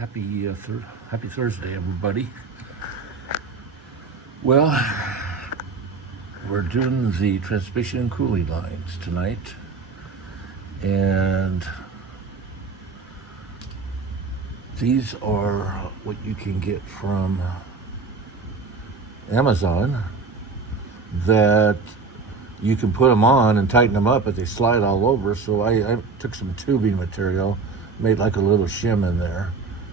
Happy Thursday, everybody. Well, we're doing the transmission and cooling lines tonight, and these are what you can get from Amazon, that you can put them on and tighten them up, but they slide all over. So I took some tubing material, made like a little shim in there,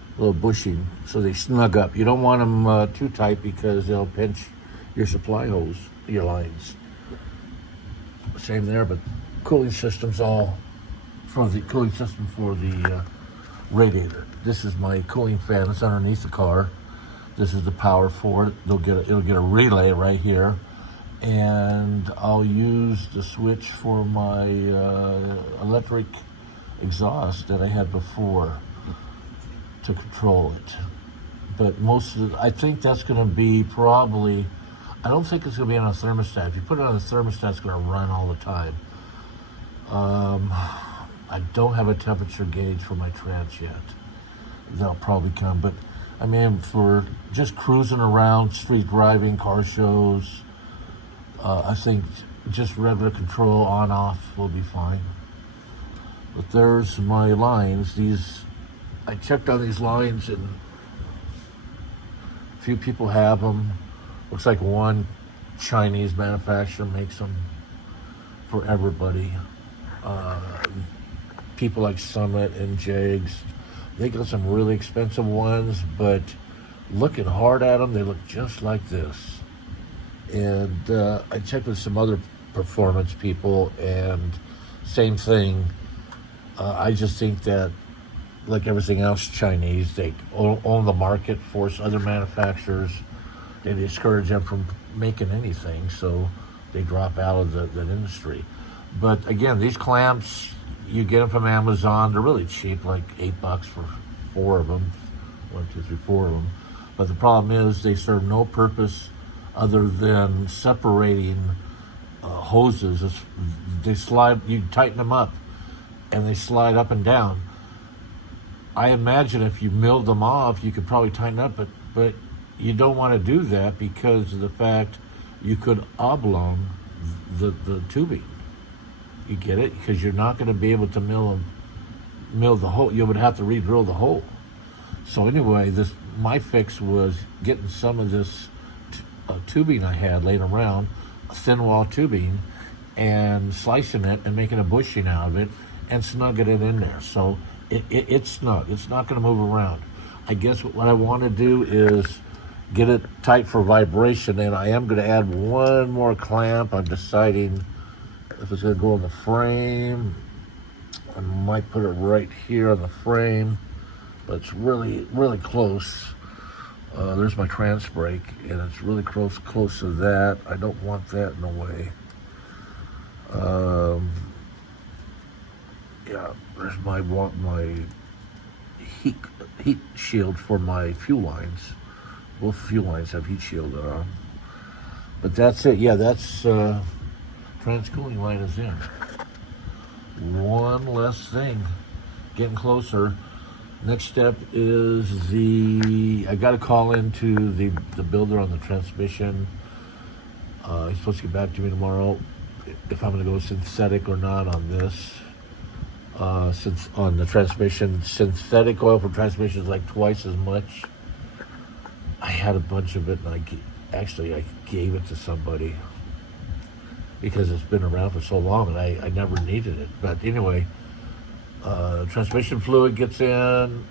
a little bushing, so they snug up. You don't want them too tight because they'll pinch your supply hose, your lines. Same there, but cooling system's all for the cooling system for the radiator. This is my cooling fan. It's underneath the car. This is the power for it. It'll get a relay right here, and I'll use the switch for my electric exhaust that I had before to control it. But I think that's going to be probably, I don't think it's going to be on a thermostat. If you put it on a thermostat, it's going to run all the time. I don't have a temperature gauge for my trans yet. They'll probably come, but I mean, for just cruising around, street driving, car shows, I think just regular control on off will be fine. But there's my lines. I checked on these lines, and a few people have them. Looks like one Chinese manufacturer makes them for everybody. People like Summit and Jags, they got some really expensive ones, but looking hard at them, they look just like this. And I checked with some other performance people, and same thing. I just think that, like everything else Chinese, they own the market, force other manufacturers, they discourage them from making anything, so they drop out of the industry. But again, these clamps, you get them from Amazon. They're really cheap, like $8 for 4 of them. 1, 2, 3, 4 of them. But the problem is they serve no purpose other than separating hoses. They slide, you tighten them up, and they slide up and down. I imagine if you milled them off, you could probably tighten up, but you don't want to do that because of the fact you could oblong the tubing. You get it? Because you're not going to be able to mill the hole. You would have to re-drill the hole. So anyway, my fix was getting some of this tubing I had laying around, thin wall tubing, and slicing it and making a bushing out of it and snugging it in there. So it's snug. It's not going to move around. I guess what I want to do is get it tight for vibration, and I am going to add one more clamp. I'm deciding if it's going to go on the frame. I might put it right here on the frame, but it's really, really close. There's my trans brake, and it's really close to that. I don't want that in the way. Yeah, there's my heat shield for my fuel lines. Both fuel lines have heat shield on. But that's it. Yeah, that's trans cooling line is in. One less thing, getting closer. Next step is I got to call into the builder on the transmission. He's supposed to get back to me tomorrow if I'm going to go synthetic or not on this. Since on the transmission, synthetic oil for transmission is like twice as much. I had a bunch of it, and I gave it to somebody because it's been around for so long, and I never needed it. But anyway, transmission fluid gets in.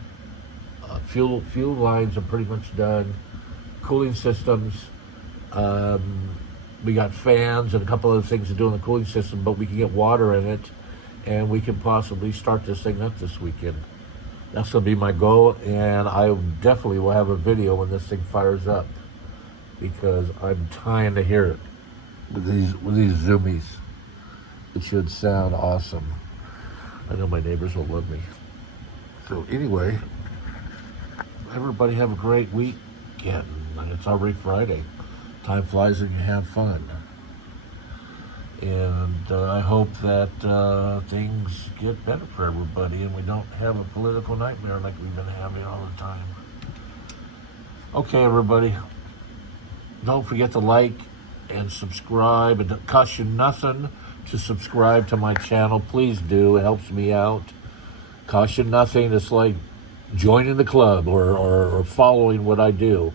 Fuel lines are pretty much done. Cooling systems. We got fans and a couple other things to do in the cooling system, but we can get water in it, and we can possibly start this thing up this weekend. That's going to be my goal, and I definitely will have a video when this thing fires up because I'm dying to hear it with these zoomies. It should sound awesome. I know my neighbors will love me. So anyway, everybody have a great weekend. It's already Friday. Time flies when you have fun. And I hope that things get better for everybody and we don't have a political nightmare like we've been having all the time. Okay, everybody. Don't forget to like and subscribe. It costs you nothing to subscribe to my channel. Please do. It helps me out. Costs you nothing. It's like joining the club or following what I do.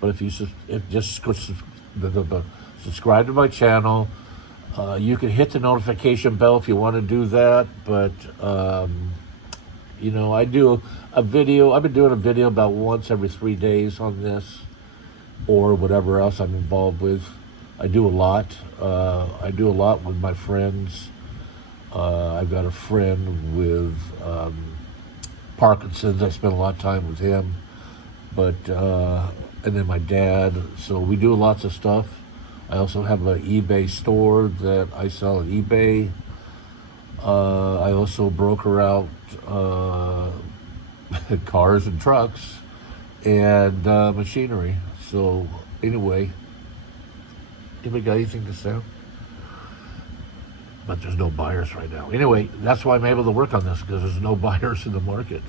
But if you subscribe to my channel, you can hit the notification bell if you want to do that. But I do a video. I've been doing a video about once every 3 days on this, or whatever else I'm involved with. I do a lot. I do a lot with my friends. I've got a friend with Parkinson's. I spend a lot of time with him. But and then my dad. So we do lots of stuff. I also have an eBay store that I sell on eBay. I also broker out cars and trucks and machinery. So anyway, anybody got anything to say? But there's no buyers right now. Anyway, that's why I'm able to work on this, because there's no buyers in the market.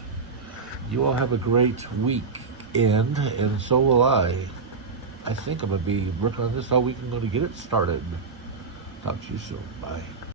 You all have a great weekend, and so will I. I think I'm going to be working on this all week. I'm going to get it started. Talk to you soon. Bye.